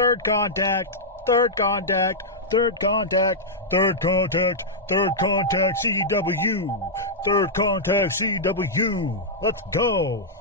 Third contact. Third contact. Third contact. Third contact. Third contact CW. Third contact CW. Let's go.